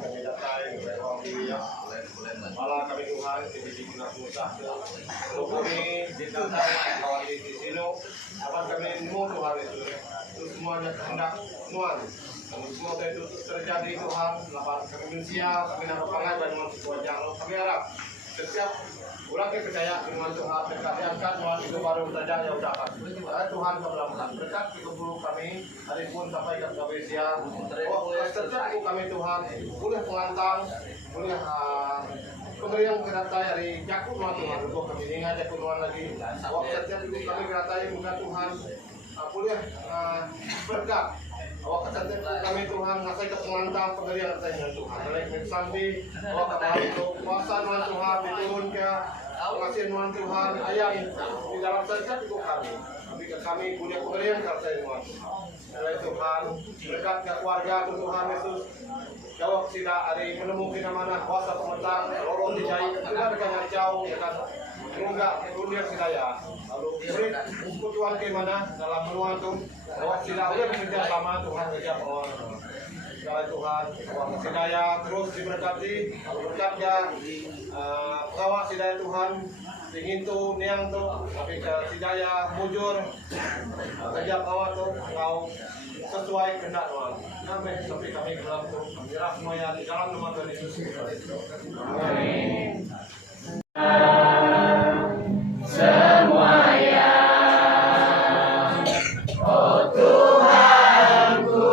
kami datang dari orang dia. Malah kami Tuhan kita digunakan musah. Kalau kami datang kawan di sini, akan kami mau Tuhan itu semuanya kehendak Tuhan. Kami semua itu terjadi Tuhan. Lapan kami manusia, kami harap pengajar dengan wajah kami harap setiap orang yang percaya dengan Tuhan dekat diangkat Tuhan itu baru saja yang dapat. Tuhan kebelah berkat itu guru kami hari pun sampai ke Indonesia. Setiap itu kami Tuhan boleh pengantang, boleh pemberian keratai dari Yakub Tuhan untuk kami ingat Yakub Tuhan lagi. Setiap itu kami keratai muka Tuhan boleh berkat. Awak kecantik kami Tuhan ngasih ke pengantang pemberian katanya Tuhan. Dari sampai awak kata itu kuasa Tuhan diturun ke ngasih Tuhan ayam di dalam setiap itu kami. Kami punya pemberian katanya Tuhan. Oleh Tuhan berkat ke keluarga Tuhan Yesus. Jawab tidak ada menemukan mana kuasa pementang lorong dijahit tidak dengan jauh dekat enggak dunia saya lalu beri Tuhan ke mana dalam menua itu bahwa tidak boleh bekerja sama Tuhan kerja orang oleh Tuhan bahwa sidaya terus diberkati lalu berkatnya bahwa sidaya Tuhan ingin tuh niang tuh tapi ke sidaya mujur kerja bahwa tuh kau sesuai kehendak Tuhan. Amin. Sampai kami dalam tuh menyerah semuanya di dalam nama Tuhan Yesus. Amin. Semuanya, oh Tuhanku,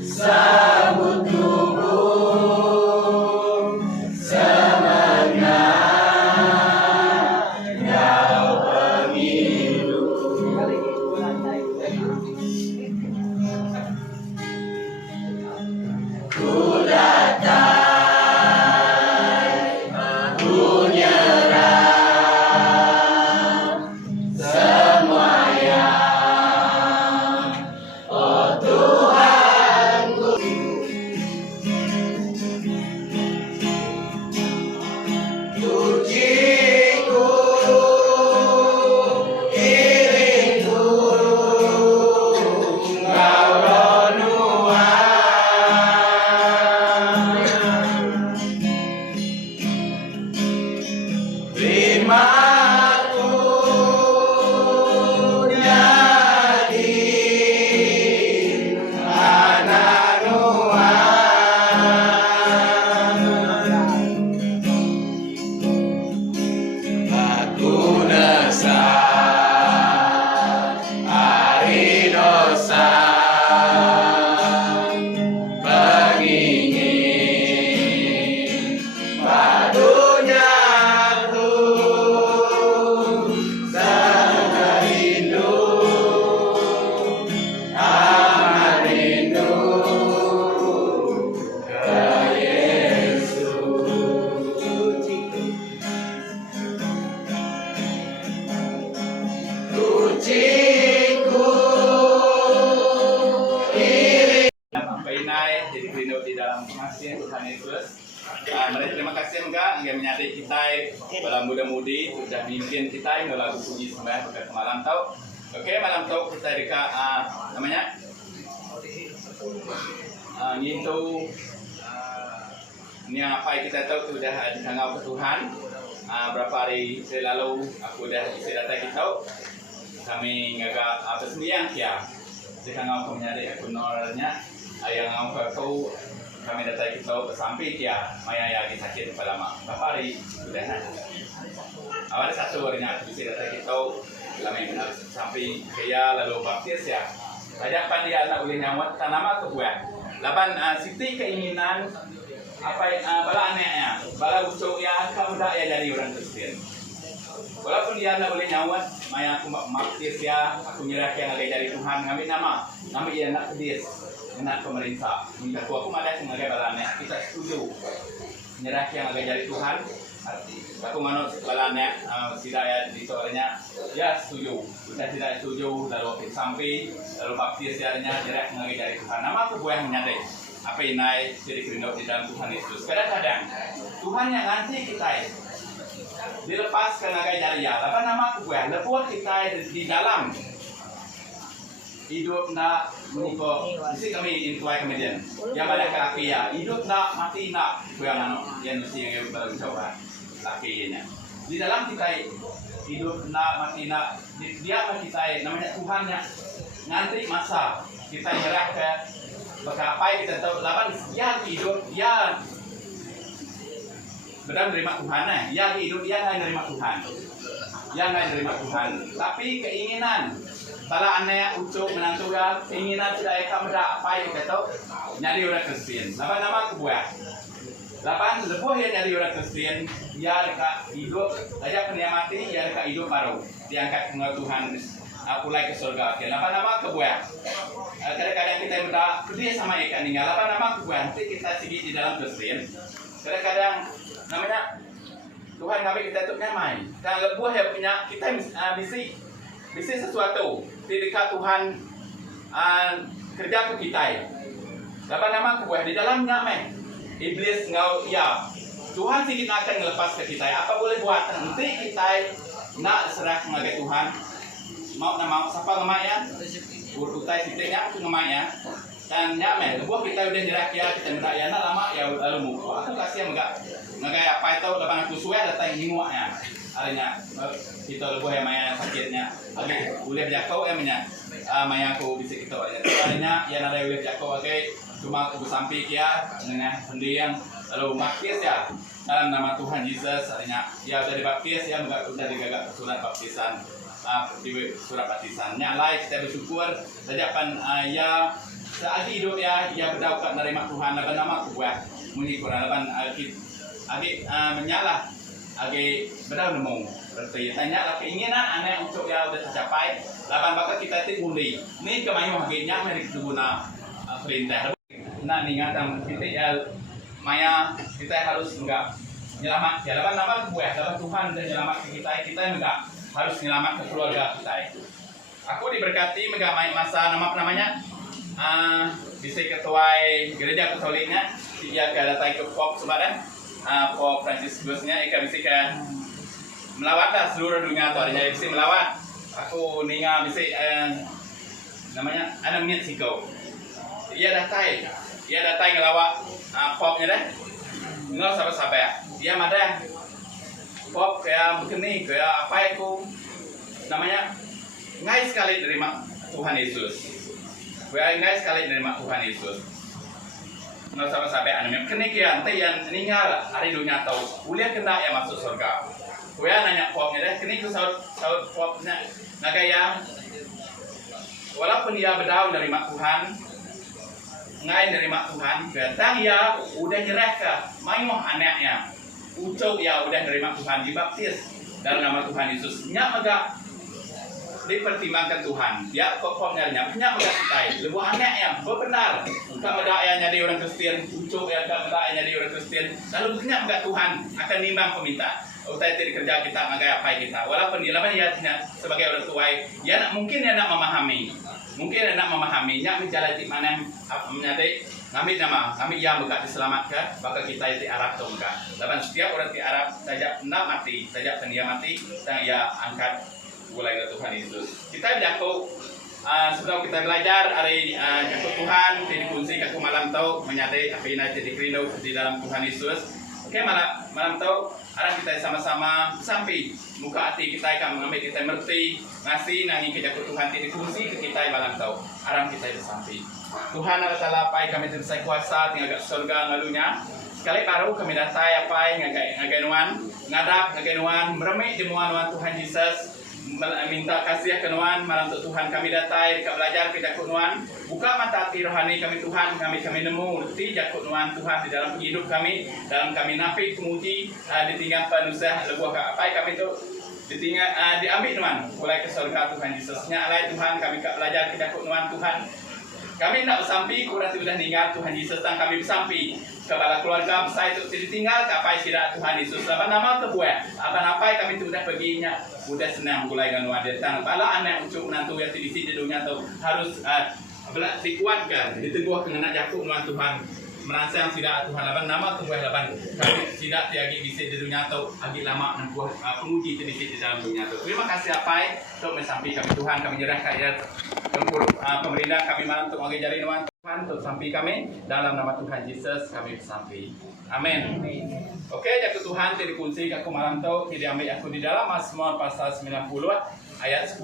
sambut tubuh semangat kau pemilu. Ku datang, ku nyerah semuanya, oh Tuhanku. Suciku, iringku, kau renungan. Rimaku jadi anak Tuhan. Aku nesah hari dosa pengingin padunya jadi rindu di dalam pengasihan Tuhan Yesus. Mari terima kasih enggak yang menyadari kita dalam muda-mudi sudah mimpin kita yang lagu puji sembahyang pada malam tau. Oke, malam tau kita dekat namanya ngintu ini apa yang kita tahu sudah ditangau ke Tuhan. Berapa hari lalu aku dah isi data kita kami ngagak apa sendirian ya. Jika ngau menyadari aku nornya yang ngau kami datang kita sampai dia maya lagi sakit pada lama. Berapa hari sudah awal satu harinya aku bisa datang kita kami sampai kaya lalu baptis ya. Ada apa dia nak boleh nyawat tanaman ke buah. Lapan siti keinginan apa bala anaknya, bala ucap ya kamu tak ya jadi orang Kristen. Walaupun dia nak boleh nyawat, maya aku baptis ya, aku nyerahkan lagi dari Tuhan ngambil nama dia nak kedis. Enak pemerintah, minta aku malah sebagai balane kita setuju nyerah yang agak dari Tuhan. Aku manut balane sidaya di soalnya ya setuju, kita tidak setuju lalu sampai lalu baptis nyerah yang agak dari Tuhan. Nama aku buah menyadari apa ini jadi kerindu di dalam Tuhan Yesus. Kadang-kadang Tuhan yang nanti kita dilepaskan agak dari ya. Apa nama aku buah lepot kita di dalam hidup nak meniko mesti kami intuai kemudian yang ada kaki ya hidup nak mati nak yang yang mesti yang baru coba lakinya di dalam kita hidup nak mati nak dia kita namanya Tuhannya nanti masa kita nyerah ke apa kita tahu lawan ya hidup ya benar menerima Tuhan ya hidup dia nggak menerima Tuhan ya nggak menerima Tuhan tapi keinginan kalau aneh ucuk menantu ya keinginan tidak akan apa yang kita tahu nyari orang Kristen nama kebuah lapan lebuh yang nyari orang Kristen ya dekat hidup saja penia mati ya dekat hidup baru diangkat ke Tuhan pulai ke surga nama kebuah kadang-kadang kita minta kerja sama ikan tinggal nama kebuah nanti kita sigi di dalam Kristen kadang-kadang namanya Tuhan kami kita itu nyamai dan lebuh yang punya kita misi sesuatu di dekat Tuhan kerja ke kita nama kebuah di dalam nyamai iblis ngau ya Tuhan sih kita akan melepas ke kita apa boleh buat nanti kita nak serah mengagai Tuhan mau siapa ngamanya urutai titiknya aku ngamanya dan nyamai lebuh kita udah nyerah ya kita minta ya nak lama ya lalu muka aku kasih enggak apa itu depan aku suwe datang hinguanya adanya kita lebuh yang maya sakitnya oke boleh jakau emangnya maya aku bisa kita adanya yang ada boleh jakau oke cuma aku sampai kia dengan pendiam lalu baptis ya dalam nama Tuhan Yesus adanya ya udah dibaptis ya enggak udah digagak surat baptisan di surat baptisannya lain kita bersyukur sajapan ya saat hidup ya berdaulat menerima Tuhan dalam nama kuat mengikut dalam agi menyalah agi berdau nemu berarti tanya lah keinginan aneh untuk ya udah tercapai lapan bakal kita undi ini kemayu haginya merik guna perintah nah ingatan kita ya maya kita harus enggak nyelamat ya lapan nama kuat lapan Tuhan dan nyelamat kita enggak harus nyelamat ke keluarga kita aku diberkati megamai masa namanya bisa ketuai gereja Katoliknya dia datang ke Pop sebenarnya Pop Franciscusnya ika bisa melawat seluruh dunia atau adanya bisa melawat aku ninga bisa namanya ada minit sikau ia datang ngelawat Popnya deh nggak sampai dia ada Pop kayak begini kayak apa itu namanya ngai sekali terima Tuhan Yesus ngai sekali terima Tuhan Yesus nggak sampai anaknya kenikian teh yang meninggal hari dunia tahu kuliah kena ya masuk surga nanya Popnya deh kenik saud Popnya naga ya walaupun dia berdaun dari Tuhan ngai dari Tuhan datang ya udah nyerah ke main anaknya ucap ya udah nerima Tuhan dibaptis dalam nama Tuhan Yesus nyak agak dipertimbangkan Tuhan ya kokongnya nyak agak kita lebih aneh ya benar kamu ada jadi orang Kristen ucap ya kamu ada jadi orang Kristen lalu nyak agak Tuhan akan nimbang peminta utai tidak kerja kita agak apa kita walaupun dia lama ya sebagai orang tua ya mungkin ya nak memahami nyak menjalani di mana menyadari kami yang bukan diselamatkan, maka kita di Arab atau enggak. Dan setiap orang di Arab saja nak mati, saja dia mati, dan ia angkat mulai ke Tuhan Yesus. Kita jago setelah kita belajar hari jago Tuhan, jadi kunci ke malam tahu menyadari apa yang jadi kerindu di dalam Tuhan Yesus. Oke malam tahu, arah kita sama-sama sampai muka hati kita akan mengambil kita mengerti ngasih nangi ke jago Tuhan jadi kunci ke kita malam tahu, arah kita sampai. Tuhan adalah apa yang kami tersai kuasa tinggal ke surga ngalunya sekali baru kami datai apa yang ngagai nuan meremik jemuan Tuhan Yesus minta kasih ke nuan malam Tuhan kami datai dekat belajar kita nuan buka mata hati rohani kami Tuhan kami nemu ti jakut nuan Tuhan di dalam hidup kami dalam kami nafi kemuji ditinggal penusah lebuh apa kami tu ditinggal diambil nuan mulai ke surga Tuhan Yesusnya alai Tuhan kami belajar kita nuan Tuhan kami nak bersampi, kurang sudah meninggal Tuhan Yesus dan kami bersampi kepada keluarga saya itu ditinggal kapai tidak Tuhan Yesus. Apa nama kebuah? Apa kami sudah perginya, sudah senang mulai dengan datang. Bala anak ucap menantu yang di sini dunia tu harus dikuatkan, diteguh dengan jatuh Tuhan merangsang sida Tuhan laban nama kebuah laban kami sida tiagi bisa di dunia atau agi lama dan buah penguji sedikit di dalam dunia itu. Terima kasih apa untuk mensampai kami Tuhan, kami nyerahkan ya tempur pemerintah kami malam untuk mengajari nama Tuhan untuk sampai kami dalam nama Tuhan Yesus kami sampai. Amin. Oke, jadi Tuhan jadi kunci aku malam tu tidak ambil aku di dalam Mazmur pasal 90 ayat 10.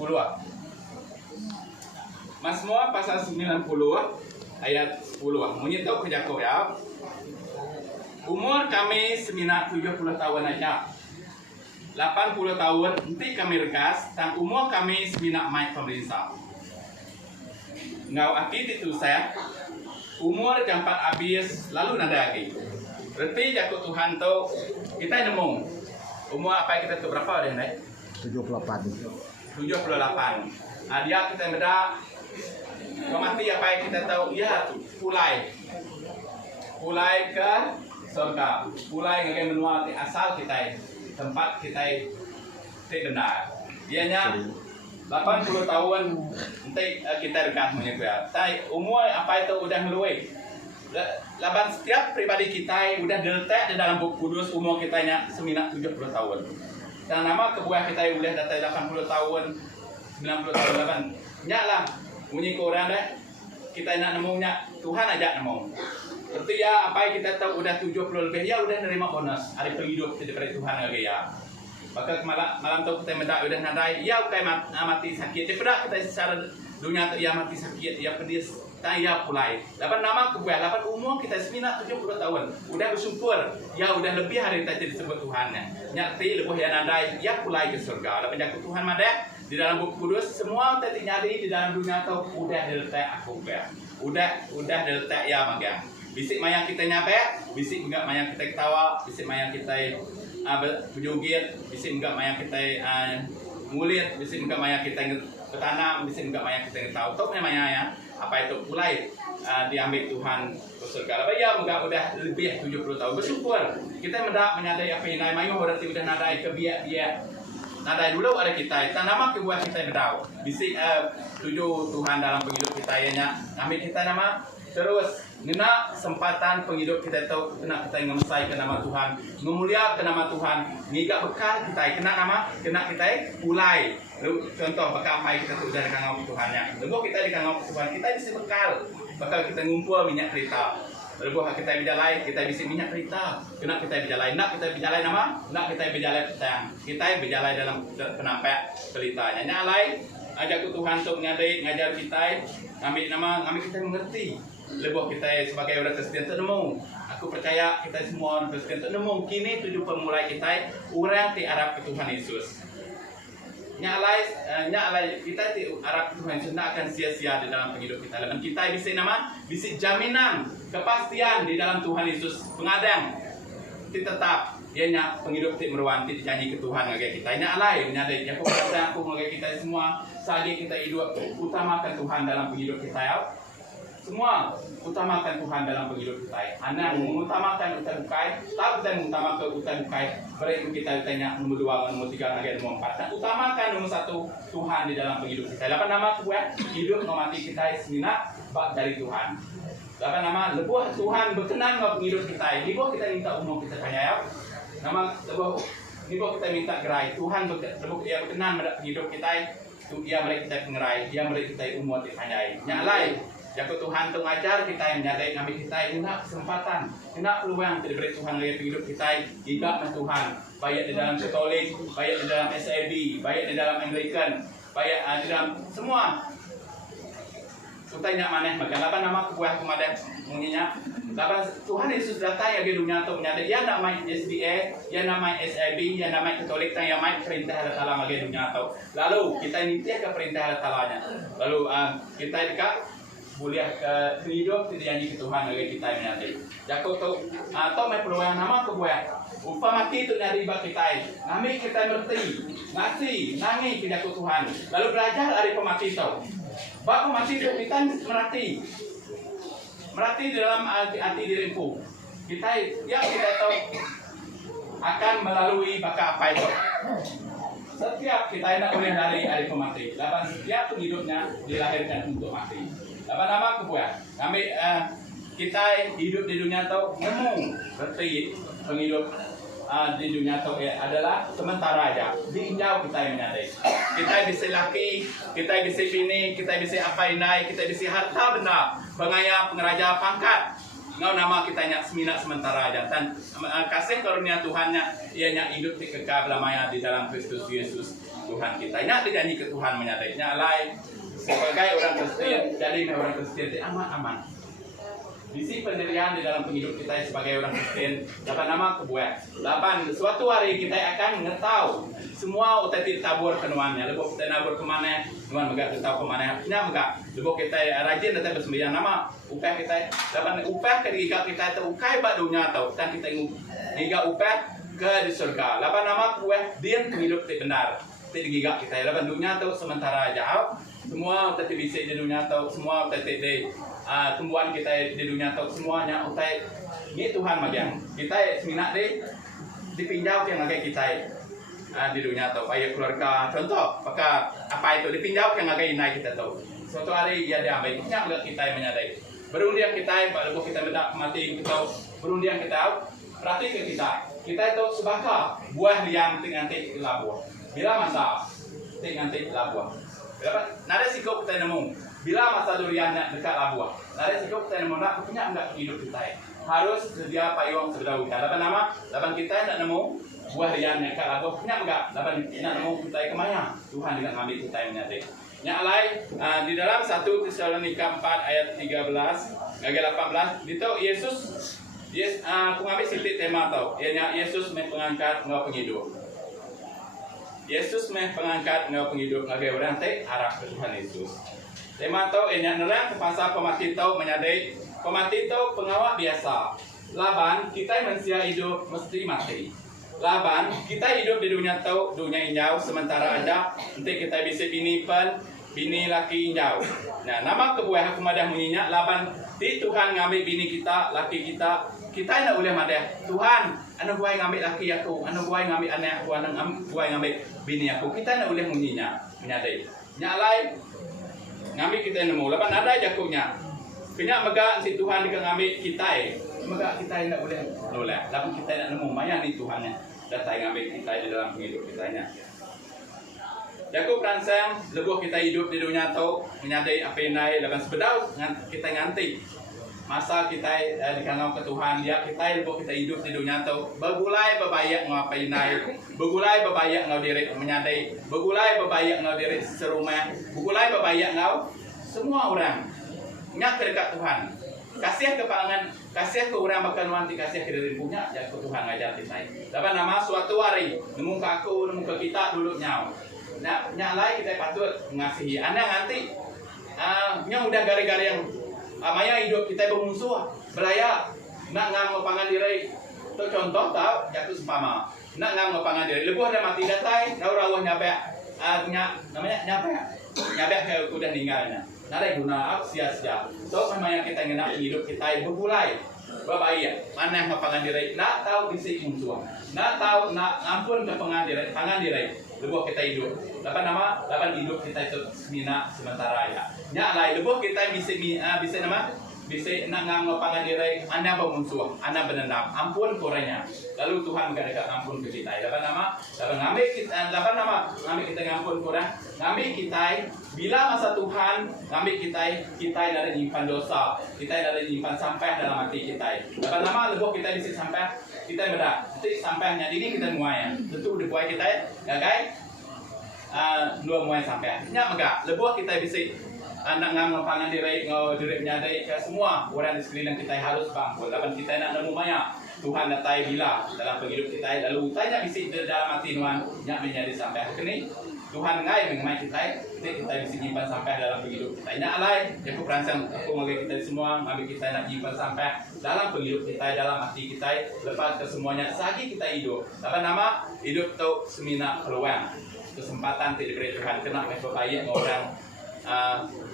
Mazmur pasal 90 ayat 10. Menyentuh kerja kau ya. Umur kami seminat 70 tahun aja. 80 tahun nanti kami regas dan umur kami seminat main pemerintah. Ngau akid itu saya umur gampat habis lalu nada lagi. Berarti jakut Tuhan tu kita nemu umur apa kita tu berapa dah naik? 78. 78. Dia kita beda mati apa yang kita tahu ya pulai ke surga, pulai ngagai menua asal kita tempat kita tidak benar. Dianya 80 tahun nanti kita dekat menyebut. Tapi umur apa itu udah meluai. Laban setiap pribadi kita udah diletak di dalam buku kudus umur kita nya seminat 70 tahun. Dan nama kebuah kita udah datang 80 tahun, 90 tahun laban. Nyaklah bunyi Quran dah. Kita nak nemunya Tuhan aja nemu. Berarti ya apa yang kita tahu udah 70 lebih ya udah nerima bonus hari penghidup daripada Tuhan lagi ya. Maka malam tu kita mendak udah nadai ya ukai mati sakit. Daripada kita secara dunia tu ya mati sakit ya pedis ya pulai. Lapan nama kebuah, lapan umur kita seminat 70 tahun. Udah bersyukur, ya udah lebih hari kita disebut Tuhan. Nyati lebih ya nadai, ya pulai ke surga. Lapan jakut Tuhan madah di dalam buku kudus semua tadi nyari di dalam dunia tu udah diletak aku be. Udah diletak ya magang. Bisik mayang kita nyampe, bisik enggak mayang kita ketawa, bisik mayang kita berjoget, bisik enggak mayang kita ngulit, bisik enggak mayang kita bertanam, bisik enggak mayang kita tahu. Tok namanya ya. Apa itu mulai diambil Tuhan ke surga. Lepas ya enggak udah lebih 70 tahun bersyukur. Kita mendak menyadari apa yang mayu berarti udah nadai ke biak nadai dulu ada kita. Nama kebuah kita berdau. Bisi tuju Tuhan dalam penghidup kita ya. Ambil kita nama terus nina sempatan penghidup kita tahu kena kita ngemsai ke nama Tuhan, memulia ke nama Tuhan, ngigak bekal kita kena nama kena kita mulai. Contoh bekal apa kita tu dari kangau Tuhannya. Lepas kita di kangau Tuhan kita bisa bekal kita ngumpul minyak kereta. Lepas kita berjalan kita bisa minyak kereta. Kena kita berjalan, nak kita berjalan nama, nak kita berjalan petang. Kita berjalan dalam penampak pelitanya. Nyalai ajak Tuhan untuk ngajar kita, ambil nama, ambil kita mengerti. Lebih kita sebagai orang Kristen ternemu. Aku percaya kita semua orang Kristen ternemu. Kini tujuh pemulai kita orang di Arab ke Tuhan Yesus. Nyalai kita di Arab ke Tuhan Yesus tidak akan sia-sia di dalam penghidup kita. Dan kita bisa jaminan kepastian di dalam Tuhan Yesus pengadang. Tetap dia penghidup ti meruan ti dijanji ke Tuhan ngage kita. Nyalai menyadari aku percaya aku ngage kita semua saja kita hidup utamakan Tuhan dalam penghidup kita ya. Semua utamakan Tuhan dalam penghidup kita. Anak mengutamakan utan bukai, tak kita mengutamakan utan bukai. Berarti kita tanya nomor 2, nomor 3, nomor 4. Dan utamakan nomor 1 Tuhan di dalam penghidup kita. Apa nama Tuhan? Hidup mati kita seminat bak dari Tuhan. Apa nama lebuh Tuhan berkenan bak penghidup kita. Lebuh kita minta umur kita kaya. Nama lebuh kita minta gerai. Tuhan lebuh dia berkenan pada penghidup kita. Ia mereka kita pengerai, ia mereka kita umur kita kaya. Nyalai. Jakut Tuhan tu ngajar kita yang menyadari kami kita nak kesempatan, nak peluang diberi Tuhan lagi hidup kita juga Tuhan. Baik di dalam Katolik, baik di dalam SAB, baik di dalam Anglican, baik di dalam semua. Kita nak mana? Bagaimana nama kebuah kemudian munyinya? Lapan Tuhan Yesus datang ke dunia tu menyadari dia nak main SDA, dia nak main SAB, dia nak main Katolik, dia main perintah Allah Taala ke dunia tu. Lalu kita nitia ke perintah Allah Taalanya. Lalu kita dekat boleh hidup tidak janji ke Tuhan bagi kita menyadari. Jakut tu atau mai peluang nama kebuah. Upah mati tu dari bab kita. Kami kita berti, ngasih, nangi ke jakut Tuhan. Lalu belajar dari pemati tu. Bab pemati tu kita merati dalam hati diriku. Kita yang kita tahu akan melalui bakal apa itu. Setiap kita nak boleh dari pemati. Lapan setiap hidupnya dilahirkan untuk mati. Apa nama kebuah? Kami kita hidup di dunia tu nemu berarti penghidup di dunia tu adalah sementara aja. Diinjau kita yang menyadari. Kita bisa laki, kita bisa bini, kita bisa apa naik, kita bisa harta benda, pengaya, pengeraja, pangkat. Ngau nama kita nyak semina sementara aja. Dan kasih karunia Tuhannya, ianya hidup di kekal lamanya di dalam Kristus Yesus Tuhan kita. Nyak dijanji ke Tuhan menyadari. Nyak lain sebagai orang Kristen, jadi orang Kristen itu aman-aman. Visi pendirian di dalam penghidup kita sebagai orang Kristen dapat nama kebuat. Lapan suatu hari kita akan mengetahui semua utai tabur kenuannya. Lebok kita nabur kemana, nuan megak kita tahu kemana. Nya megak. Lebok kita rajin datang bersembahyang nama upah kita. Lapan upah ketiga kita itu ukai badunya tahu. Dan kita ingat upah ke di surga. Lapan nama kebuat dia penghidup ti benar. Ti digigak kita. Lapan dunia tahu sementara jauh. Semua utai bisa di dunia tahu. Semua utai di tumbuhan kita di dunia tahu semuanya utai ini Tuhan magian kita seminat dipinjau yang agak kita di dunia tahu ayat keluarga contoh maka apa itu dipinjau yang agak naik kita tahu suatu hari ia diambil agak kita yang menyadari berundian kita lalu kita mati kita berundian kita berarti ke kita itu sebagai buah yang tinggi labuh bila masa tinggi labuh nada sikap kita nemu bila masa duriannya dekat labuah, nanti sikap kita nemu nak punya enggak hidup kita harus sedia payung sebelum kita. Lapan nama, lapan kita nak nemu buah duriannya dekat labuah punya enggak, lapan nak nemu kita kemana? Tuhan dengan ambil kita yang nyata. Yang lain di dalam 1 Tesalonika 4 ayat 13 ayat 18 itu Yesus aku ngambil sedikit tema tau, ianya Yesus mengangkat ngau penghidup. Yesus mengangkat ngau penghidup ngagai orang teh arah ke Tuhan Yesus. Tema tau enak nerang pasal pemati tau menyadari pemati tau pengawal biasa. Laban kita manusia hidup mesti mati. Laban kita hidup di dunia tau dunia injau sementara ada nanti kita bisa bini laki injau. Nah nama kebuah aku madah menginyak laban di Tuhan ngambil bini kita laki kita nak boleh madah Tuhan anak buai ngambil laki aku anak buai ngambil anak aku anak buai ngambil bini aku kita nak boleh menginyak menyadari. Nyalai ngambil kita nemu, lapan ada jakunya. Kena megak si Tuhan dia ngambil kita, megak kita tidak boleh nolak. Lapan kita nak nemu, mana ni Tuhannya datang ngambil kita di dalam hidup kita nya. Jakub ransang, lebuh kita hidup di dunia tahu menyadari apa yang naik, lapan sebedau kita nganti. Masa kita dikangau ke Tuhan, dia kita lebuh kita hidup di dunia tahu begulai bebayak ngapain naik, begulai bebayak ngau diri menyadari, begulai bebayak ngau diri serumah, begulai bebayak ngau semua orang nyak dekat Tuhan. Kasih ke pangan, kasih ke orang bakal nanti kasih ke diri punya, ya ke Tuhan ngajar kita. Dapat nama suatu hari nemu ke aku, nemu ke kita dulu nyau. Nah, nyalai kita patut mengasihi. Anda nanti, yang udah gara-gara yang amaya hidup kita bermusuh, beraya, nak ngam pangan diri. Itu contoh tau, jatuh sempama. Nak ngam pangan diri. Lebuh ada mati datai, dah rawah nyape, namanya nyape ke udah ninggalnya. Nada guna apa sia-sia. So memang kita nak hidup kita berbulai, berbahaya. Mana yang pangan diri, nak tahu isi musuh, nak tahu nak ampun ke pangan diri. Lebuh kita hidup. Lapan hidup kita itu mina sementara ya. Nyak lai lebuh kita bisa nama bisa nak ngam pangan diri. Anda bermusuh, anda berdendam. Ampun korenya. Lalu Tuhan dekat ampun ke kita. Lapan ngambil kita. Ngambil kita ngampun korang. Ngambil kita. Bila masa Tuhan ngambil kita dari nyimpan dosa. Kita dari nyimpan sampai dalam hati kita. Lapan lebuh kita bisa sampai. Kita berat, nanti sampainya ini kita muai, tentu udah buai kita ya guys, dua muai sampai, nyak megak, lebuh kita bisa anak ngam pangan diri, menyadari ke semua orang di sekeliling kita harus bangkul, lapan kita nak nemu maya, Tuhan datai bila dalam penghidup kita, lalu tanya bisa dalam hati nuan, nyak menyadari sampai kini. Tuhan ngai mengemai kita bisa nyimpan sampai dalam penghidup kita. Ini alai, aku perancang aku mengagai kita semua, ambil kita nak nyimpan sampai dalam penghidup kita, dalam hati kita, lepas ke semuanya. Sagi kita hidup, apa nama hidup tu semina peluang, kesempatan tidak diberi Tuhan kena berbaik orang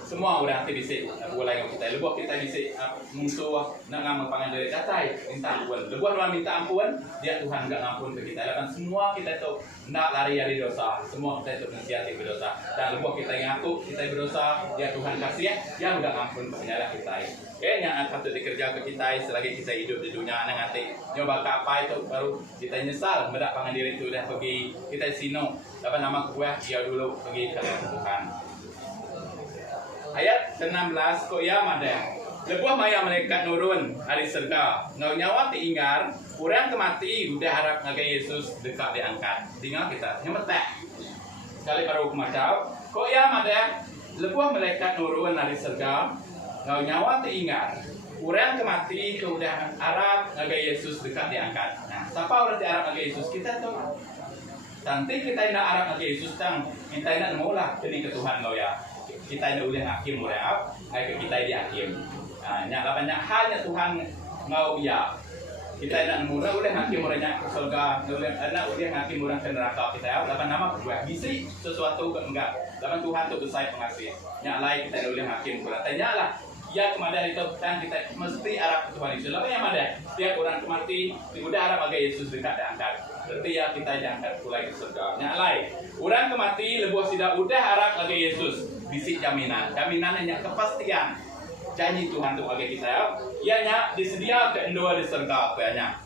semua orang tu disik boleh dengan kita. Lebuh kita disik musuh nak ngam pangandaran datai minta ampun. Lebuh orang minta ampun, dia Tuhan enggak ngampun ke kita. Dan semua kita tu nak lari dari dosa. Semua kita tu mensiati berdosa. Dan lebuh kita ngaku kita berdosa, dia Tuhan kasih yang enggak ngampun penyalah kita. Yang patut dikerja ke kita selagi kita hidup di dunia nanti nyoba kapai itu baru kita nyesal mendak pangandaran itu dah pergi kita sino dapat nama kuah dia dulu pergi ke Tuhan. Ayat 16 ko ya mada lebuh maya malaikat nurun dari surga ngau nyawa tiinggar urang kemati udah harap ngaga Yesus dekat diangkat tinggal kita nyemetek sekali baru kemacau ko ya mada lebuh malaikat nurun dari surga ngau nyawa tiinggar urang kemati udah harap ngaga Yesus dekat diangkat. Nah, siapa orang diharap ngaga Yesus kita tuh nanti kita nak harap ngaga Yesus tang kita nak mula jadi ke Tuhan lo ya. Kita nak boleh hakim murah, ayat kita di hakim. Nyak banyak halnya Tuhan ngau ya. Kita nak murah boleh hakim murahnya ke surga, boleh hakim murah ke neraka kita ya. Lapan nama buat bisi sesuatu ke enggak. Lapan Tuhan tu besar pengasih. Nyak lain kita boleh hakim murah. Tanya lah. Ya kemana itu kan kita mesti arah ke Tuhan Yesus. Lapan yang mana? Setiap orang mati, sudah arah agar Yesus dekat diangkat. Berarti ya kita diangkat pulai ke surga. Nyak lain. Orang kemati lebuh tidak udah arah agar Yesus. Bisik jaminan hanya kepastian janji Tuhan untuk bagi kita ya nya disedia ke Indo di surga nya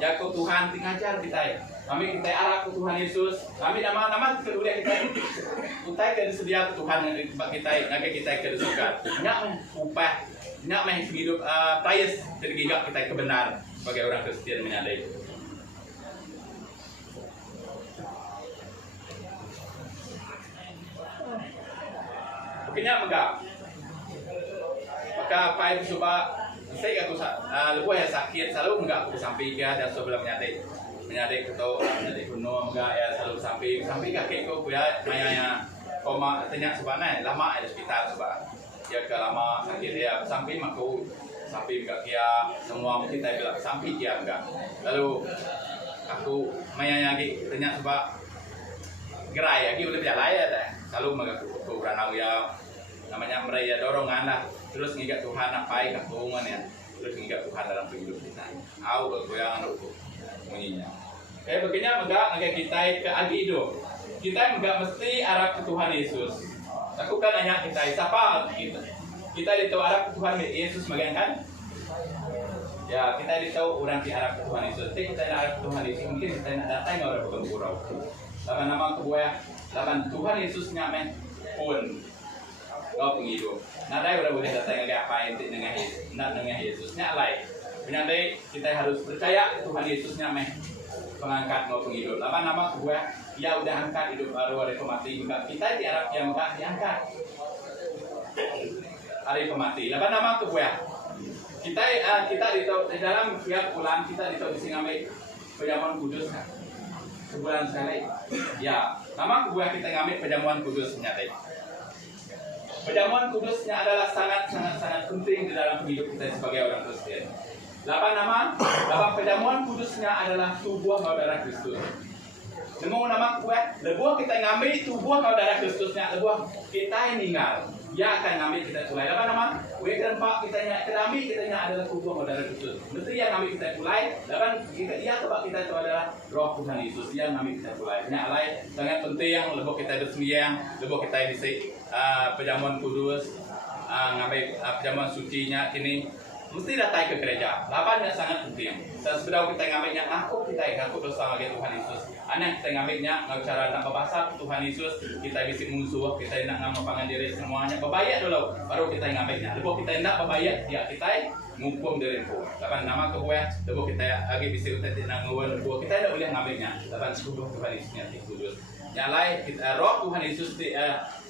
jago Tuhan tingajar kita ya kami kita arah ke Tuhan Yesus kami nama kedua kita utai ke disedia ke Tuhan kita ngagai kita ke surga nya upah nya hidup price tergigap kita kebenar sebagai orang Kristen menyadari. Kenya megah. Maka apa itu coba saya aku lepas yang sakit selalu enggak aku sampai dia dan sebelum menyadek atau menyadek kuno enggak ya selalu sampai kakek aku ya mayanya koma tanya sebenarnya lama di hospital sebab dia ke lama sakit dia sampai aku sampai enggak dia semua kita bilang sampai dia enggak lalu aku mayanya tanya sebab gerai lagi udah jalan ya dah selalu mengaku beranau ya namanya meraya dorongan lah terus ngigat Tuhan apa yang ketungan ya terus ngigat Tuhan dalam hidup kita au bergoyangan itu bunyinya kayak begini megak kita ke agi hidup kita enggak mesti arah ke Tuhan Yesus aku kan nanya kita siapa kita itu arah ke Tuhan Yesus kan ya kita ditahu orang di arah ke Tuhan Yesus kita arah ke Tuhan Yesus mungkin kita nak datang orang bukan kurau lawan nama kebuaya lawan Tuhan Yesus nyamen pun kau penghidup. Nadai udah boleh datang ke apa yang dengan Yesusnya lain. Menyadari kita harus percaya Tuhan Yesusnya pengangkat mau penghidup. Lapan nama kedua, dia udah angkat hidup baru hari pemati juga. Kita diharap yang enggak diangkat hari pemati. Lapan nama kedua, kita di dalam pihak pulang kita di Singamai perjamuan kudus kan? Sebulan sekali. Ya, nama kedua kita ngambil perjamuan kudus menyadari. Perjamuan kudusnya adalah sangat penting di dalam hidup kita sebagai orang Kristen. Lapan perjamuan kudusnya adalah tubuh saudara Kristus. Nemu nama kuat, lebuh kita ngambil tubuh saudara Kristusnya, lebuh kita yang tinggal. Dia akan ngambil kita mulai. Lapan nama, kue keempat kita ambil kita adalah tubuh saudara Kristus. Mesti yang ngambil kita mulai. Lapan dia sebab kita itu adalah Roh Tuhan Yesus yang ngambil kita mulai. Ini alai sangat penting yang lebuh kita bersembahyang, lebuh kita di perjamuan kudus, ngambil perjamuan sucinya ini mesti datang ke gereja. Lapannya sangat penting. Dan sebelum kita ngambilnya, ngaku dosa bagi Tuhan Yesus. Anak kita ngambilnya, cara nak berbahasa Tuhan Yesus, kita bisa musuh, kita nak ngampakan diri semuanya. Berbayar dulu, baru kita ngambilnya. Lepas kita nak berbayar, ya kita ngumpul dari itu. Lapan nama kebuah, lepas kita lagi bisa kita nak ngawal, lepas kita tidak boleh ngambilnya. Lapan tubuh Tuhan Yesusnya kudus. Yang lain, Roh Tuhan Yesus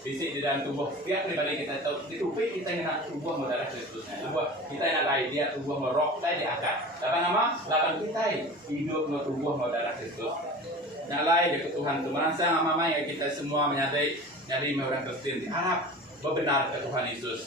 bisik di dalam tubuh setiap pribadi kita tahu itu kita nak tubuh saudara Kristusnya. Tubuh kita nak lain dia tubuh roh kita diangkat. Lapan nama, lapan kita hidup no tubuh saudara Kristus. Yang lain jadi Tuhan itu merangsang mama yang kita semua menyadari orang Kristen diharap benar ke Tuhan Yesus.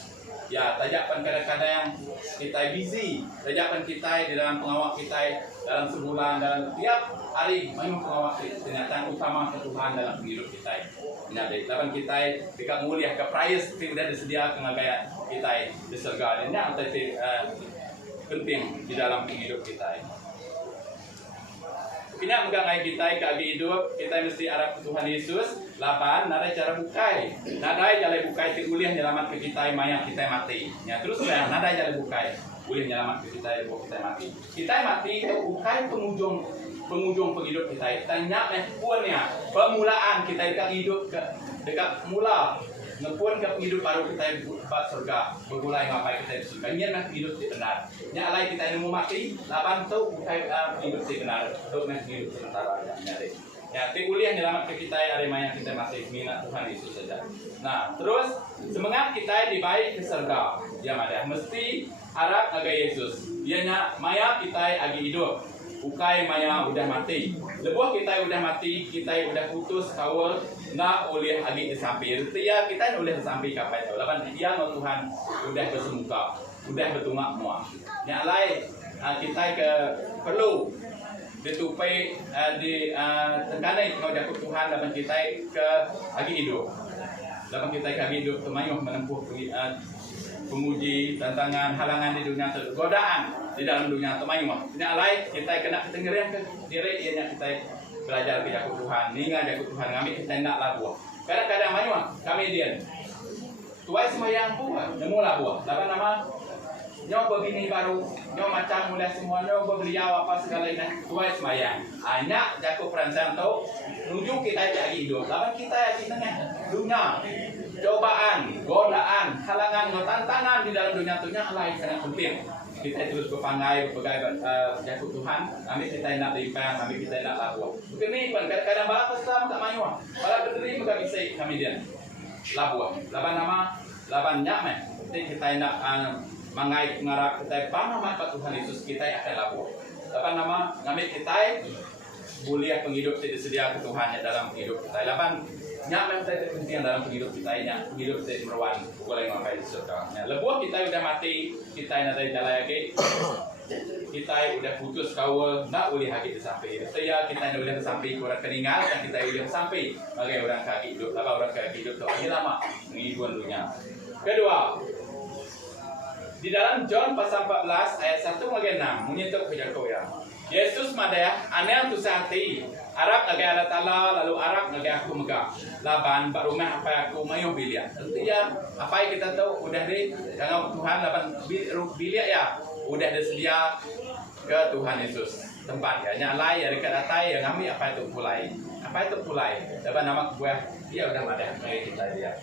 Ya, tajapan kadang-kadang kita busy. Tajapan kita di dalam pengawal kita dalam sebulan, dalam tiap hari memang pengawal kenyataan utama Tuhan dalam hidup kita. Jadi, tajapan kita dekat mulia ke price tidak disediakan gaya kita di surga. Ini yang penting di dalam hidup kita. Kena megang kita ke hidup, kita mesti arah Tuhan Yesus. Lapan, nadai cara bukai. Nadai jalan bukai ti uliah nyelamat ke kita maya kita mati. Ya terus lah, nadai jalan bukai. Uliah nyelamat ke kita mati. Kita mati itu bukai penghujung penghidup kita. Tanya puannya, permulaan kita dekat hidup dekat mula. Ngepun ke hidup baru kita buat surga. Bermulai ngapai kita di surga. Ini nak hidup di benar. Yang alai kita ini mau mati. Lapan tu bukai hidup di benar. Tu nak hidup sementara. Ya, ti kuliah nyelamat ke kita ada yang kita masih minat Tuhan Yesus saja. Nah, terus semangat kita dibaik ke surga. Ya ada mesti harap agak Yesus. Dianya maya kita agi hidup. Bukai maya udah mati. Lebuh kita udah mati, kita udah putus kawal nak oleh agi disampai. Artinya kita oleh disampai kapai tahu. Lapan dia no Tuhan udah bersemuka, udah bertungak semua. Yang lain kita ke perlu ditupai di tekanan kalau jakut Tuhan dalam kita ke agi hidup. Dalam kita ke agi hidup temayuh menempuh penguji, tantangan, halangan di dunia itu, godaan di dalam dunia temayuh. Ini alai kita kena ketenggerian ke diri ianya kita belajar ke jakut Tuhan, ninga jakut Tuhan kami kita nak labuah. Kadang-kadang mayuh kami dia tuai semayang buah, nemu labuah. Dapat nama nyoba begini baru, nyoba macam mulai semua, nyoba beliau apa segala ini, tuai semayang. Hanya jakut perancang tahu, nuju kita jadi hidup. Lawan kita di tengah dunia, cobaan, godaan, halangan, tantangan di dalam dunia itu lain sangat penting. Kita terus berpangai, berbagai jakut Tuhan. Kami kita nak limpang, kami kita nak labuah. Begini pun kadang-kadang bapak sama tak mayu. Kalau berdiri muka bisa kami dia labuah. Laban nama, laban nyaman. Jadi kita nak mangai pengarap kita paham apa Tuhan Yesus kita akan labuah. Laban nama, kami kita boleh penghidup tidak sedia ke Tuhan dalam hidup kita. Laban nyaman kita penting dalam hidup kita ini, hidup kita meruan boleh ngapai di surga. Lebuh kita sudah mati, kita yang ada jalan lagi, kita sudah putus kawal, nak boleh lagi sampai. Saya kita sudah sampai orang keninggal, dan kita sudah sampai bagi orang kaki hidup. Apa orang kaki hidup tu ini lama mengibuan dunia. Kedua, di dalam John pasal 14 ayat 1 bagian 6 menyentuh kejago ya. Yesus madaya aneh tu santi. Arab lagi Allah Ta'ala lalu Arab lagi aku megah. Laban pak rumah apa aku mayu biliak. Artinya apa yang kita tahu udah deh kalau Tuhan laban biliak ya udah disedia ke Tuhan Yesus tempat ya. Nyalai ya dekat atai yang kami apa itu pulai. Apa itu pulai? Laban nama buah dia udah ada kayak kita dia.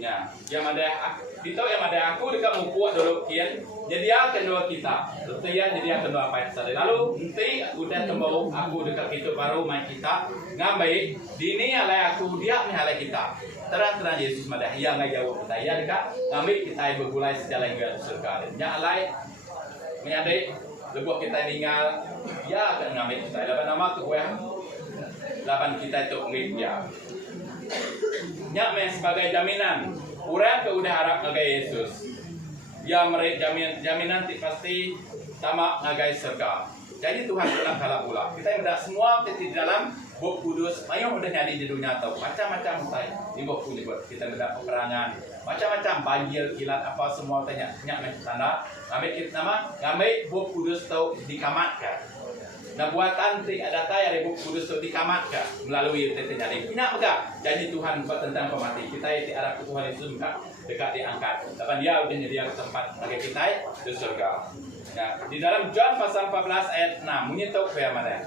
Ya, yang ada kita yang ada aku dekat mukuat dulu kian. Jadi dia kedua kita. Artinya jadi yang kedua apa itu. Lalu nanti udah tembau aku dekat itu baru main kita ngambil dini alai aku dia mihalai kita. Terang-terang Yesus madah ia nggak jawab kita. Ia dekat ngambil kita bergulai sejalan ke surga. Nya alai menyadai lebuh kita tinggal dia akan ngambil kita. Lapan nama tu yang lapan kita itu ngambil dia. Nya sebagai jaminan orang ke udah harap ngagai Yesus. Ya mereka jaminan pasti sama ngagai surga. Jadi Tuhan bilang kalah pula. Kita yang semua di dalam Buk Kudus, mayo udah nyadi di dunia tahu macam-macam saya di Buk Kudus kita mendapat peperangan, macam-macam banjir, kilat apa semua tanya tanda. Ngambil kita nama, ngambil Buk Kudus tahu dikamatkan. Nah buatan ada tayar Buk Kudus tahu dikamatkan melalui tetenya ini. Punya enggak? Janji Tuhan buat tentang pemati. Kita di arah Tuhan Yesus enggak dekat diangkat. Tapi dia udah nyediakan tempat bagi kita di surga. Nah, di dalam John pasal 14 ayat 6 menyentuh ke mana?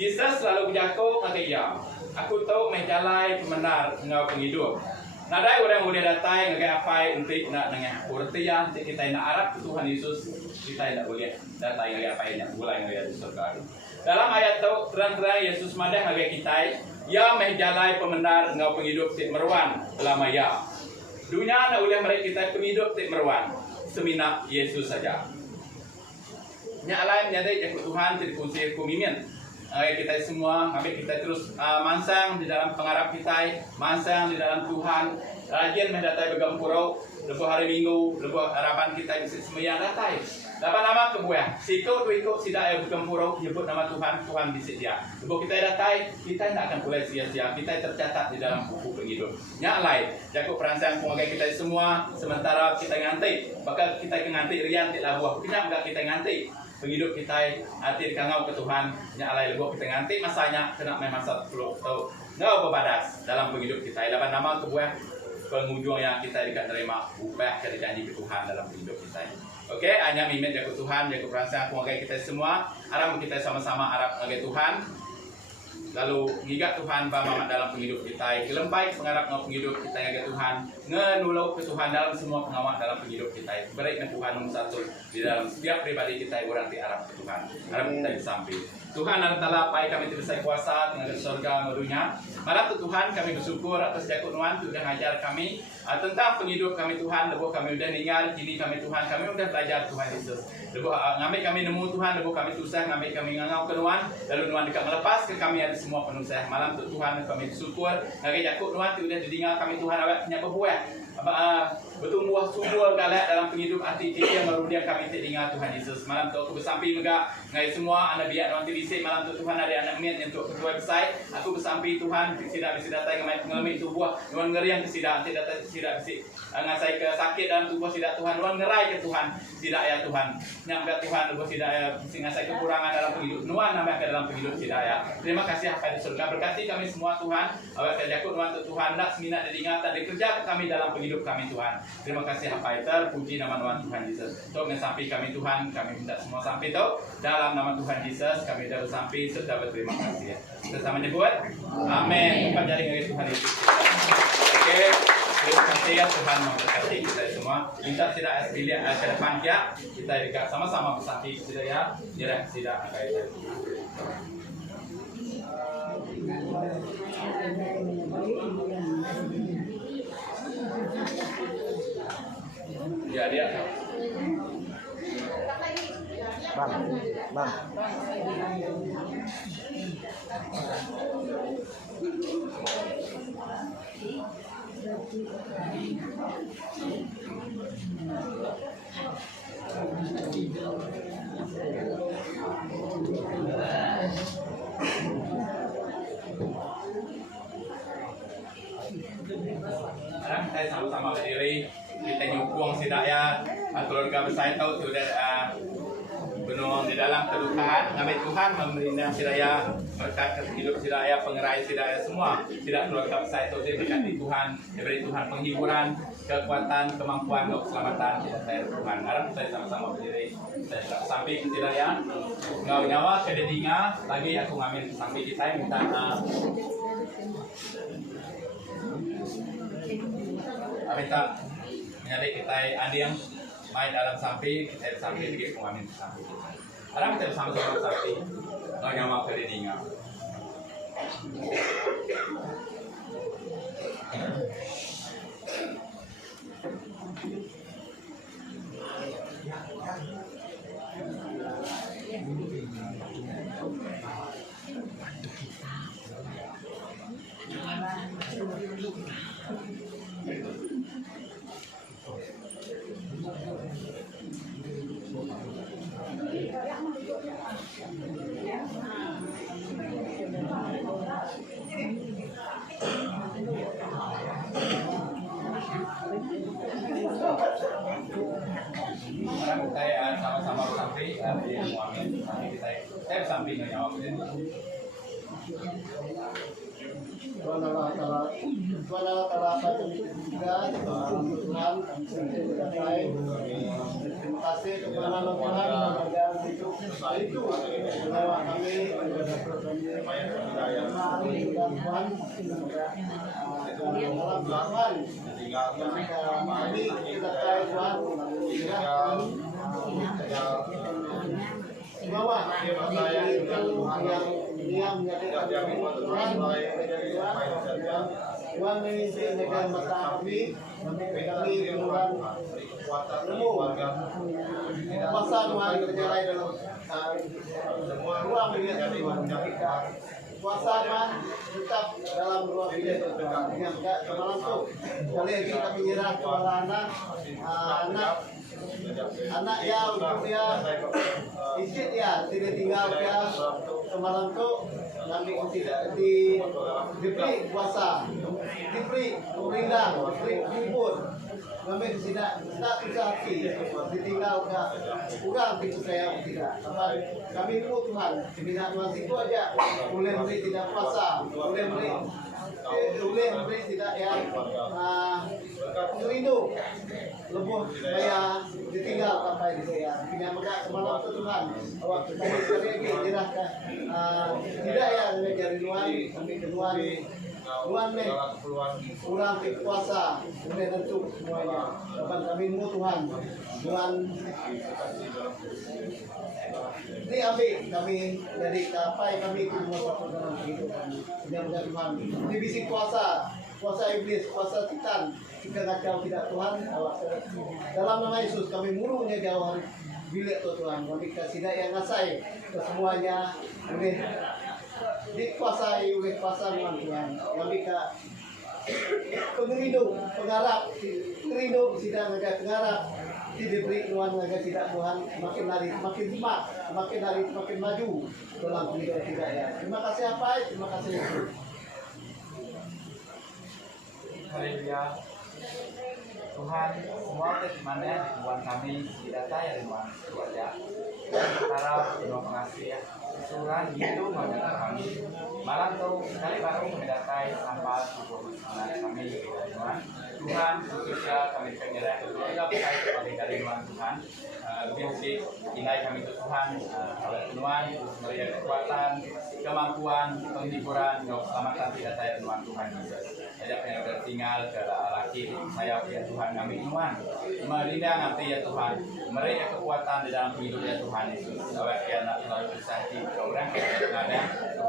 Yesus selalu berjago ngakai ya. Aku tahu menjalai benar engkau penghidup. Nadai orang udah datang ngakai apa untuk nak nengah. Artinya untuk kita nak arah Tuhan Yesus kita tidak boleh datang ngakai apa yang mulai ngakai di surga. Dalam ayat itu terang-terang Yesus madah ngakai kita ya menjalai pembenar engkau penghidup tik meruan lama ya. Dunia nak boleh mereka kita penghidup tik meruan. Semina Yesus saja. Nya lain nyadai jakut Tuhan tidak kunci kumimin. Kita semua, kami kita terus mansang di dalam pengarap kita, mansang di dalam Tuhan, rajin mendatai begampurau, lepas hari Minggu, lepas harapan kita bisa sembahyang datai. Dapat nama kebuah. Sikut tu ikut sidak yang bergempurau nyebut nama Tuhan, Tuhan bisa dia. Lepas kita datai, kita tidak akan boleh sia-sia. Kita tercatat di dalam buku penghidup. Yang lain, jago perasaan keluarga kita semua sementara kita nganti, bakal kita nganti rian tidak buah. Kenapa kita nganti? Penghidup kita hati kangau ke Tuhan. Yang lain lepas kita nganti masanya kena memang 10 tahun. Ngau berbadas dalam penghidup kita. Dapat nama kebuah pengunjung yang kita terima ubah dari janji ke Tuhan dalam hidup kita. Oke, hanya mimin jaga Tuhan, jaga perasaan keluarga kita semua. Harap kita sama-sama harap mengagai Tuhan. Lalu ngigat Tuhan bahwa dalam penghidup kita. Kelempai pengharap penghidup kita ngagai Tuhan. Ngenulau ke Tuhan dalam semua pengawal dalam penghidup kita. Berikan Tuhan nomor 1 di dalam setiap pribadi kita yang berarti harap ke Tuhan. Harap kita disamping. Tuhan adalah apa kami tidak kuasa dengan surga dunia. Malam tu Tuhan kami bersyukur atas jago Tuhan sudah mengajar kami tentang penghidup kami Tuhan. Lepas kami sudah dengar kini kami Tuhan kami sudah belajar Tuhan Yesus. Lepas ngambil kami nemu Tuhan, lepas kami susah ngambil kami ngangau ke Tuhan. Lalu Tuhan dekat melepas ke kami ada semua penuh saya. Malam tu Tuhan kami bersyukur ngagai jago Tuhan sudah didengar kami Tuhan awak punya berbuah. Bertumbuh subur galak dalam penghidup hati kita yang merudian kami dengar Tuhan Yesus. Malam tu aku bersampi juga ngai semua anak biak nanti bisik malam tu Tuhan ada anak miat yang untuk website. Aku bersampi Tuhan tidak bisa datang mengalami tubuh Tuhan ngeri yang tidak tidak bisik ngasai ke sakit dalam tubuh tidak Tuhan Tuhan ngerai ke Tuhan tidak ya Tuhan nyampe Tuhan tubuh tidak ya ngasai kekurangan dalam penghidup Tuhan nambah ke dalam penghidup tidak ya. Terima kasih apa di surga berkati kami semua Tuhan. Awak kerjaku Tuhan untuk Tuhan nak seminat dan ingatan dikerja kami dalam penghidup kami Tuhan. Terima kasih apa itu puji nama Tuhan Yesus. Untuk sampai kami Tuhan kami minta semua sampai itu dalam nama Tuhan Yesus kami dah sampai serta berterima kasih ya. Kita menyebut amin. Tempat jaring dari Tuhan Yesus. Oke. Terima kasih ya Tuhan memberkati kita semua. Minta tidak aslinya ke depan ya. Kita dekat sama-sama bersama tidak ya. Tidak kayak ya dia. Bang. Sekarang kita sama-sama berdiri, kita nyukung sidaya keluarga besar itu sudah penuh di dalam kedukaan. Ngambil Tuhan memerintah sidaya berkat hidup sidaya, pengerai sidaya semua. Tidak keluarga besar itu diberkati Tuhan, diberi Tuhan penghiburan, kekuatan, kemampuan untuk keselamatan dari Tuhan. Harap kita sama-sama berdiri. Sampai sidaya, ngau nyawa kededinga lagi aku ngambil sampai kita minta minta menyadari kita ada yang main dalam sapi, kita sapi begitu mengambil sapi. Sekarang kita bersama-sama sapi, nggak nyaman kedinga. Saya sama-sama sampai dia mengambil sampai saya sampai nyawa Tuhan talata Tuhan terima kasih kepada Tuhan yang itu bahwa kami Tuhan dalam Tuhan kami kita Tuhan bahwa yang menjadi Tuhan Tuhan mengisi dengan mata kami Tuhan masa Tuhan terjalai dalam semua ruang yang Tuhan kita puasa man tetap dalam ruang bilik Tuhan. Dengan semalam tuh kali lagi kita menyerah kepada anak ya untuk dia izin ya tidak tinggal ya semalam tuh nanti tidak diberi puasa, diberi pemerintah, diberi libur. Kami tidak bisa hati ditinggal ke kurang itu saya tidak. Kami itu Tuhan dibina Tuhan itu aja boleh beri tidak puasa, boleh beri tidak ya rindu lebih saya ditinggal sampai di saya. Punya mereka semalam ke Tuhan. Waktu tadi sekali lagi dirahkan tidak ya dari Tuhan sampai ke Tuhan. Tuhan kurang puasa, boleh tentu semuanya. Depan kami Tuhan, Tuhan ini ambil kami dari kapai kami itu satu dalam kehidupan. Mudah-mudahan Tuhan. Ini bisi puasa iblis, puasa setan, jika kacau tidak Tuhan. Dalam nama Yesus kami muruhnya jauh hari bilik Tuhan. Kami kasih yang ngasai ke semuanya boleh dikuasai oleh kuasa Tuhan. Kami pengerindu, pengharap, pengerindu tidak ada pengharap diberi Tuhan agar tidak Tuhan makin hari makin semak, makin hari makin maju dalam kehidupan kita ya. Terima kasih apa? Terima kasih. Haleluya. Tuhan, semua keimanan Tuhan kami tidak saya Tuhan wajah. Harap terima kasih ya. Suran itu menjaga kami. Malam tuh kali baru mendatai sampai subuh kami Tuhan. Tuhan khususnya kami penyerah keluarga baik kepada kalian Tuhan. Lebih sih inai kami ke Tuhan. Oleh Tuhan memberi kekuatan, kemampuan, penghiburan, keselamatan tidak saya Tuhan Yesus. Saya yang tertinggal ke laki saya ya Tuhan kami Tuhan. Merindah nanti ya Tuhan. Memberi kekuatan di dalam hidup ya Tuhan Yesus. Awak yang nak selalu bersahdi orang ada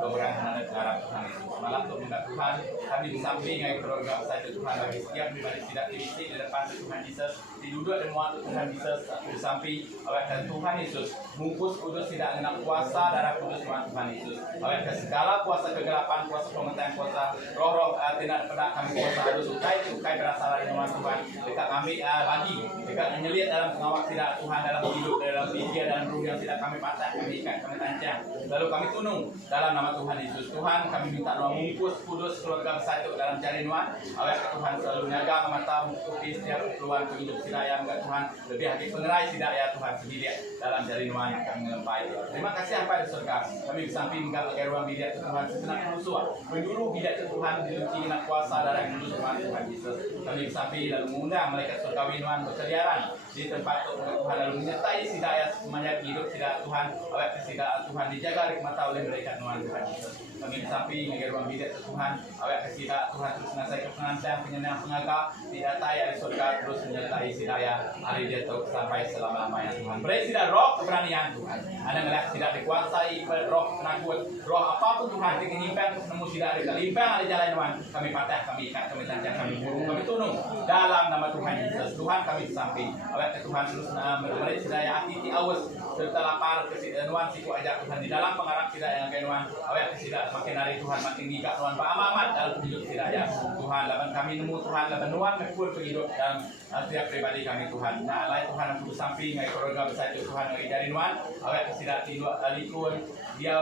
orang hendak harap Tuhan Yesus. Malam tu minta Tuhan kami di samping keluarga saya Tuhan bagi setiap pribadi tidak diisi di depan Tuhan Yesus. Diduduk dan muat Tuhan Yesus di samping awak dan Tuhan Yesus. Bungkus kudus tidak kena kuasa darah kudus Tuhan Yesus. Awak ke segala kuasa kegelapan, kuasa pengetahuan, kuasa roh-roh tidak pernah kami kuasa harus sukai berasal dari Tuhan. Dekat kami bagi, dekat menyeliat dalam pengawak tidak Tuhan dalam hidup, dalam pikiran dalam ruh yang tidak kami patah, kami ikat, kami tancang. Lalu kami tunung dalam nama Tuhan Yesus. Tuhan kami minta doa bungkus kudus keluarga bersatu dalam jari Tuhan. Awak Tuhan selalu jaga mata mengikuti setiap keluhan hidup tidak yang Tuhan lebih hati pengerai tidak ya Tuhan sendiri dalam jari Tuhan yang kami ngelempai. Terima kasih apa di surga. Kami bersamping ke ruang bidat Tuhan sejenak musuh. Menjuru bidat Tuhan diluci nak kuasa darah kudus Tuhan Yesus. Kami bersamping lalu mengundang malaikat surgawi Tuhan berkeliaran di tempat Tuhan lalu menyertai sidaya semuanya hidup tidak Tuhan. Awak tidak Tuhan dijaga dari mata oleh mereka Tuhan Yesus. Kami bersamping ke ruang bidat Tuhan. Awak tidak Tuhan terus nasai kepenantian penyenang pengaga tidak tayar di surga terus menyertai sidaya hari dia sampai selama-lamanya Tuhan. Beri tidak roh keberanian Tuhan. Anda melihat tidak dikuasai roh penakut, roh apapun Tuhan dikirimkan nemu tidak ada kelimpang ada jalan Tuhan. Kami patah, kami ikat, kami tancap, kami burung, kami tunung dalam nama Tuhan Yesus. Tuhan kami di samping. Awak Tuhan terus memberi sidaya hati di awas serta lapar Tuhan siku ajak Tuhan di dalam pengarap tidak yang Tuhan. Awak tidak makin hari Tuhan makin giga Tuhan Pak Amat dalam hidup tidak ya Tuhan. Laban kami nemu Tuhan laban Tuhan mekul hidup dalam setiap pribadi kami Tuhan. Nah lain Tuhan aku samping ngai keluarga besar Tuhan dari jari Tuhan. Awak tidak tidur alikun dia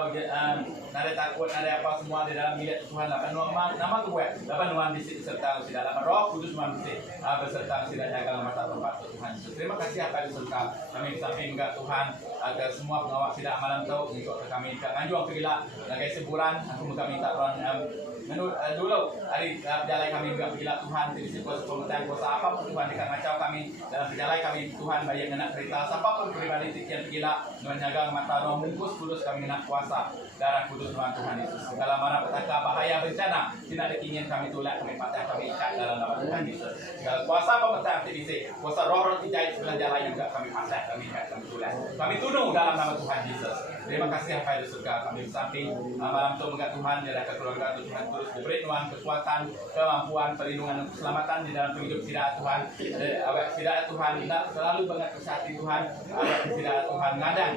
nada takut nada apa semua di dalam bilik Tuhan laban nama gue laban Tuhan di serta tidak laban roh kudus Tuhan di beserta tidak jaga mata tempat Tuhan. Terima kasih apa di surga kami samping enggak Tuhan agar semua pengawal tidak malam tahu untuk kami kanjuang pergilah lagai sebulan aku minta Tuhan menurut dulu hari perjalanan kami juga pergilah Tuhan di kuasa pemerintahan kuasa apapun Tuhan dekat ngacau kami dalam perjalanan kami Tuhan banyak nak cerita siapapun pribadi yang pergilah menjaga mata roh bungkus kudus kami nak kuasa darah kudus Tuhan Yesus segala mana petaka bahaya bencana tidak ingin kami tolak kami patah kami ikat dalam nama Tuhan Yesus segala kuasa pemerintahan TBC kuasa roh-roh dijahit sebelah jalan juga kami patah kami ikat kami tolak kami tuduh dalam nama Tuhan Yesus Terima kasih yang pada surga kami bersampai malam itu mengat Tuhan jaga keluarga Tuhan terus diberi Tuhan kekuatan, kemampuan, perlindungan dan keselamatan di dalam hidup tidak Tuhan. Awak tidak Tuhan tidak selalu banget kesati Tuhan. Awak tidak Tuhan ngadang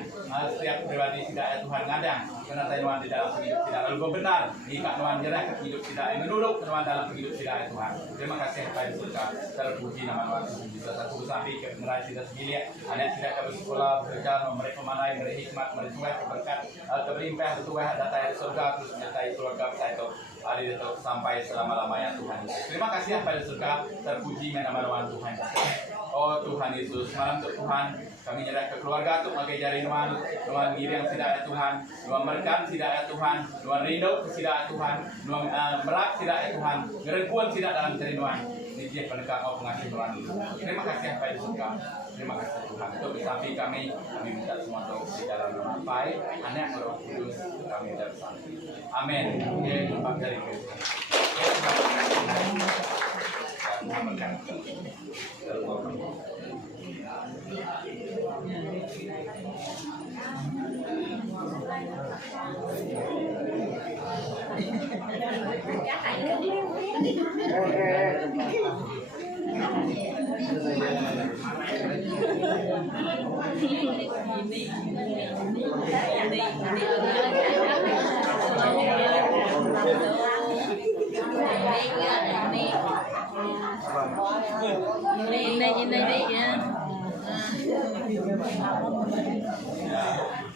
setiap pribadi tidak Tuhan ngadang. Karena Tuhan di dalam hidup tidak lalu benar. Jika Tuhan jaga hidup tidak menurut Tuhan dalam hidup tidak Tuhan. Terima kasih yang pada surga. Terpuji nama Tuhan bisa satu sampai ke generasi tidak segini. Anak tidak ke sekolah bekerja memberi pemanai, memberi hikmat, memberi tuah berkat, berlimpah tuah datang dari surga terus menyertai keluarga saya itu hari itu sampai selama-lamanya Tuhan Yesus. Terima kasih yang pada surga. Terpuji nama Tuhan. Oh Tuhan Yesus, malam untuk Tuhan kami nyerah ke keluarga untuk pakai jari Nuan ngiri yang tidak ada Tuhan, Nuan merekam tidak ada Tuhan, Nuan rindu tidak ada Tuhan, Nuan merak tidak ada Tuhan, ngerekuan tidak dalam jari Nuan. Ini dia pendekat mau pengasih Tuhan. Terima kasih yang pada surga. Terima kasih Tuhan. Untuk sampai kami minta semua untuk di dalam nama Pai, Anak, Roh Kudus kami minta sampai. Amin. Ya, tempat dari Kristus. Ini ya.